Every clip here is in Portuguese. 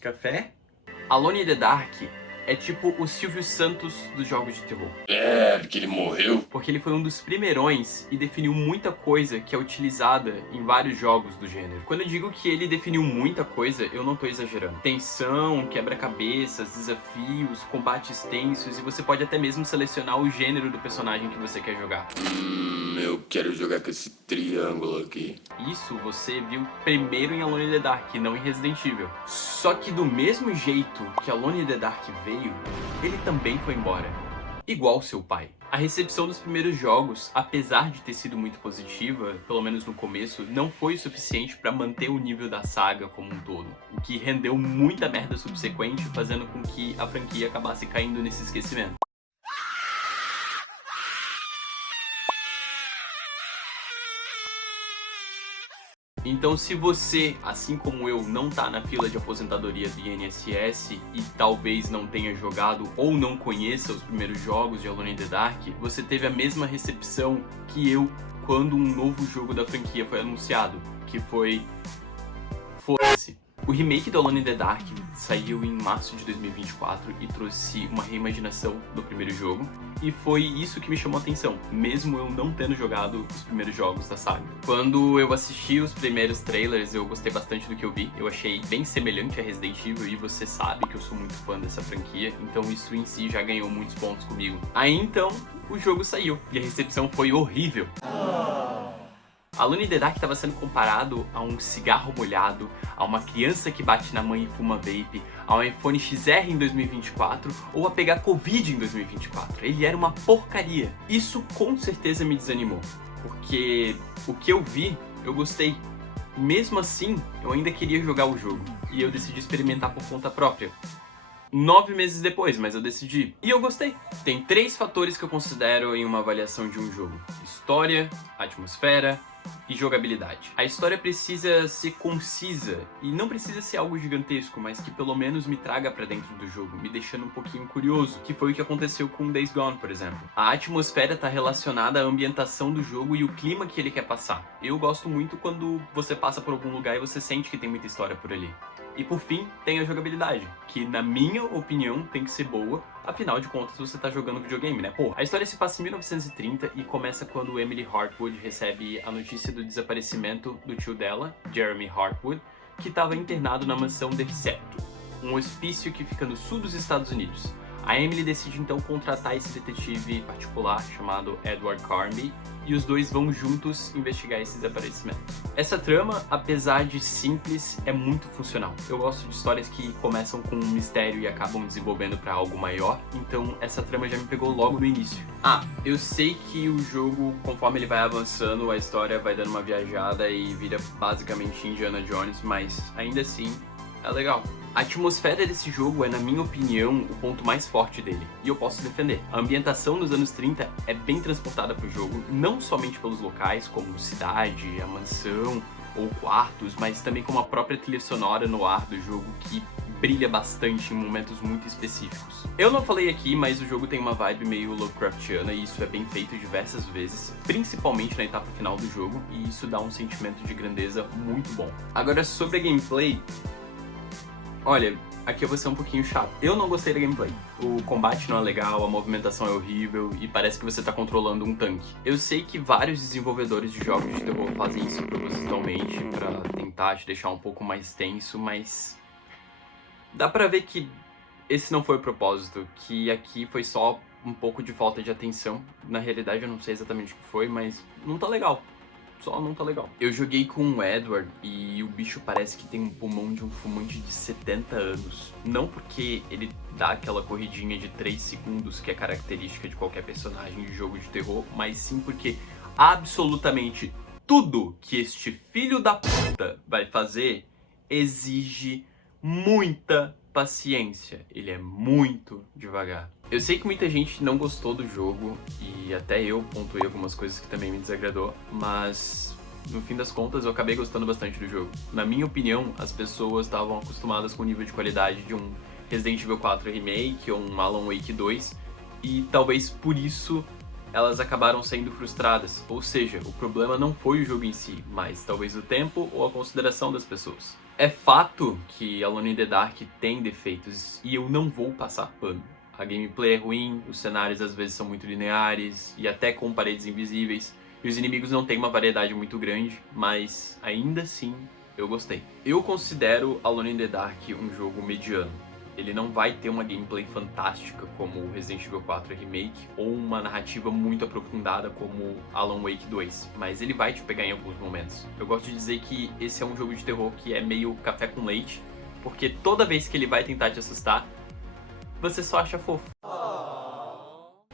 Café? Alone in the Dark é tipo o Silvio Santos dos jogos de terror. É, porque ele morreu. Porque ele foi um dos primeirões e definiu muita coisa que é utilizada em vários jogos do gênero. Quando eu digo que ele definiu muita coisa, eu não tô exagerando. Tensão, quebra-cabeças, desafios, combates tensos, e você pode até mesmo selecionar o gênero do personagem que você quer jogar. Eu quero jogar com esse triângulo aqui. Isso você viu primeiro em Alone in the Dark, não em Resident Evil. Só que do mesmo jeito que Alone in the Dark veio, ele também foi embora. Igual seu pai. A recepção dos primeiros jogos, apesar de ter sido muito positiva, pelo menos no começo, não foi o suficiente para manter o nível da saga como um todo. O que rendeu muita merda subsequente, fazendo com que a franquia acabasse caindo nesse esquecimento. Então, se você, assim como eu, não tá na fila de aposentadoria do INSS e talvez não tenha jogado ou não conheça os primeiros jogos de Alone in the Dark, você teve a mesma recepção que eu quando um novo jogo da franquia foi anunciado, que foi... foda-se. O remake do Alone in the Dark saiu em março de 2024 e trouxe uma reimaginação do primeiro jogo, e foi isso que me chamou a atenção, mesmo eu não tendo jogado os primeiros jogos da saga. Quando eu assisti os primeiros trailers, eu gostei bastante do que eu vi, eu achei bem semelhante a Resident Evil, e você sabe que eu sou muito fã dessa franquia, então isso em si já ganhou muitos pontos comigo. Aí então, o jogo saiu, e a recepção foi horrível. Alone in the Dark estava sendo comparado a um cigarro molhado, a uma criança que bate na mãe e fuma vape, a um iPhone XR em 2024 ou a pegar Covid em 2024. Ele era uma porcaria. Isso com certeza me desanimou, porque o que eu vi, eu gostei. Mesmo assim, eu ainda queria jogar o jogo, e eu decidi experimentar por conta própria. 9 meses depois, mas eu decidi. E eu gostei. Tem 3 fatores que eu considero em uma avaliação de um jogo: história, atmosfera e jogabilidade. A história precisa ser concisa e não precisa ser algo gigantesco, mas que pelo menos me traga pra dentro do jogo, me deixando um pouquinho curioso, que foi o que aconteceu com Days Gone, por exemplo. A atmosfera tá relacionada à ambientação do jogo e o clima que ele quer passar. Eu gosto muito quando você passa por algum lugar e você sente que tem muita história por ali. E por fim, tem a jogabilidade, que na minha opinião tem que ser boa, afinal de contas você tá jogando videogame, né? Pô, a história se passa em 1930 e começa quando Emily Hartwood recebe a notícia do desaparecimento do tio dela, Jeremy Hartwood, que estava internado na mansão Derceto, um hospício que fica no sul dos Estados Unidos. A Emily decide então contratar esse detetive particular chamado Edward Carnby, e os dois vão juntos investigar esse desaparecimento. Essa trama, apesar de simples, é muito funcional. Eu gosto de histórias que começam com um mistério e acabam desenvolvendo para algo maior, então essa trama já me pegou logo no início. Eu sei que o jogo, conforme ele vai avançando, a história vai dando uma viajada e vira basicamente Indiana Jones, mas ainda assim é legal. A atmosfera desse jogo é, na minha opinião, o ponto mais forte dele, e eu posso defender. A ambientação nos anos 30 é bem transportada pro jogo, não somente pelos locais, como cidade, a mansão ou quartos, mas também como a própria trilha sonora no ar do jogo, que brilha bastante em momentos muito específicos. Eu não falei aqui, mas o jogo tem uma vibe meio Lovecraftiana, e isso é bem feito diversas vezes, principalmente na etapa final do jogo, e isso dá um sentimento de grandeza muito bom. Agora, sobre a gameplay, olha, aqui eu vou ser um pouquinho chato. Eu não gostei da gameplay. O combate não é legal, a movimentação é horrível e parece que você tá controlando um tanque. Eu sei que vários desenvolvedores de jogos de terror fazem isso propositalmente pra tentar te deixar um pouco mais tenso, mas dá pra ver que esse não foi o propósito, que aqui foi só um pouco de falta de atenção. Na realidade eu não sei exatamente o que foi, mas não tá legal. Só não tá legal. Eu joguei com o Edward e o bicho parece que tem um pulmão de um fumante de 70 anos. Não porque ele dá aquela corridinha de 3 segundos que é característica de qualquer personagem de jogo de terror, mas sim porque absolutamente tudo que este filho da puta vai fazer exige muita paciência. Ele é muito devagar. Eu sei que muita gente não gostou do jogo, e até eu pontuei algumas coisas que também me desagradou, mas no fim das contas eu acabei gostando bastante do jogo. Na minha opinião, as pessoas estavam acostumadas com o nível de qualidade de um Resident Evil 4 Remake ou um Alan Wake 2, e talvez por isso elas acabaram sendo frustradas. Ou seja, o problema não foi o jogo em si, mas talvez o tempo ou a consideração das pessoas. É fato que Alone in the Dark tem defeitos e eu não vou passar pano. A gameplay é ruim, os cenários às vezes são muito lineares e até com paredes invisíveis, e os inimigos não têm uma variedade muito grande, mas ainda assim eu gostei. Eu considero Alone in the Dark um jogo mediano. Ele não vai ter uma gameplay fantástica como o Resident Evil 4 Remake ou uma narrativa muito aprofundada como Alan Wake 2, mas ele vai te pegar em alguns momentos. Eu gosto de dizer que esse é um jogo de terror que é meio café com leite, porque toda vez que ele vai tentar te assustar, você só acha fofo.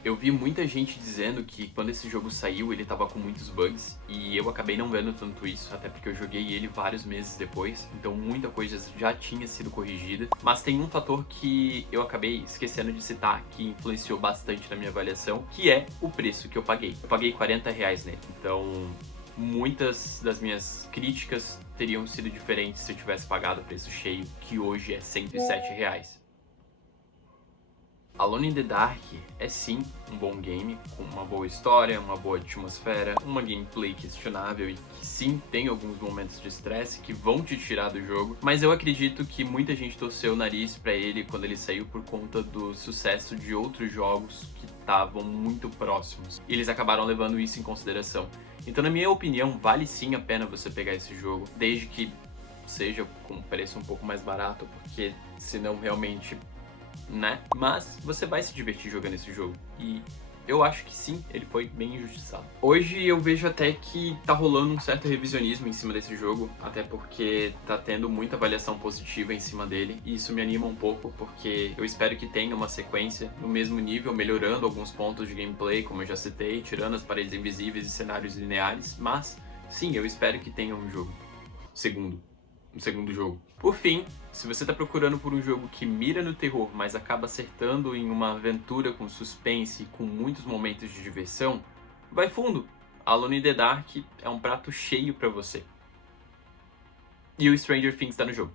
Eu vi muita gente dizendo que quando esse jogo saiu ele tava com muitos bugs, e eu acabei não vendo tanto isso, até porque eu joguei ele vários meses depois, então muita coisa já tinha sido corrigida. Mas tem um fator que eu acabei esquecendo de citar, que influenciou bastante na minha avaliação, que é o preço que eu paguei. Eu paguei R$40 nele, então muitas das minhas críticas teriam sido diferentes se eu tivesse pagado o preço cheio, que hoje é R$107. Alone in the Dark é sim um bom game, com uma boa história, uma boa atmosfera, uma gameplay questionável e que sim tem alguns momentos de estresse que vão te tirar do jogo, mas eu acredito que muita gente torceu o nariz pra ele quando ele saiu por conta do sucesso de outros jogos que estavam muito próximos, e eles acabaram levando isso em consideração. Então, na minha opinião, vale sim a pena você pegar esse jogo, desde que seja com um preço um pouco mais barato, porque senão realmente, né? Mas você vai se divertir jogando esse jogo, e eu acho que sim, ele foi bem injustiçado. Hoje eu vejo até que tá rolando um certo revisionismo em cima desse jogo, até porque tá tendo muita avaliação positiva em cima dele, e isso me anima um pouco, porque eu espero que tenha uma sequência no mesmo nível, melhorando alguns pontos de gameplay, como eu já citei, tirando as paredes invisíveis e cenários lineares, mas sim, eu espero que tenha um segundo jogo. Por fim, se você está procurando por um jogo que mira no terror, mas acaba acertando em uma aventura com suspense e com muitos momentos de diversão, vai fundo! Alone in the Dark é um prato cheio para você. E o Stranger Things está no jogo.